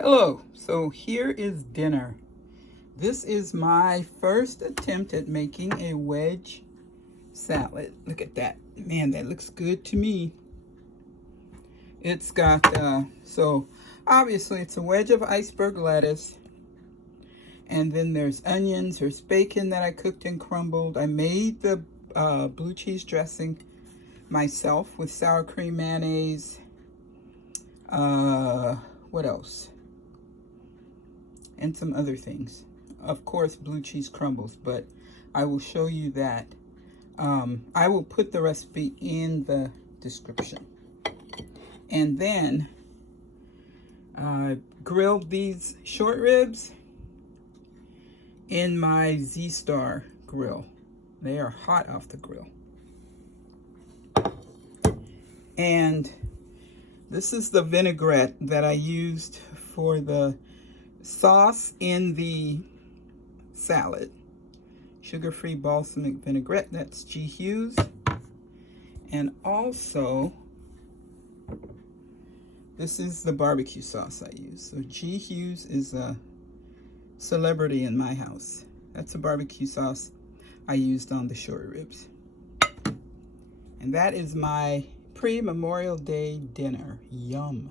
Hello, so here is dinner. This is my first attempt at making a wedge salad. Look at that. Man, that looks good to me. It's got, so obviously it's a wedge of iceberg lettuce. And then there's onions, there's bacon that I cooked and crumbled. I made the blue cheese dressing myself with sour cream mayonnaise. What else? And some other things. Of course, blue cheese crumbles, but I will show you that. I will put the recipe in the description. And then grilled these short ribs in my Z-Star grill. They are hot off the grill. And this is the vinaigrette that I used for the sauce in the salad. Sugar-free balsamic vinaigrette, that's G. Hughes. And also, this is the barbecue sauce I use. So G. Hughes is a celebrity in my house. That's a barbecue sauce I used on the short ribs. And that is my pre-Memorial Day dinner. Yum.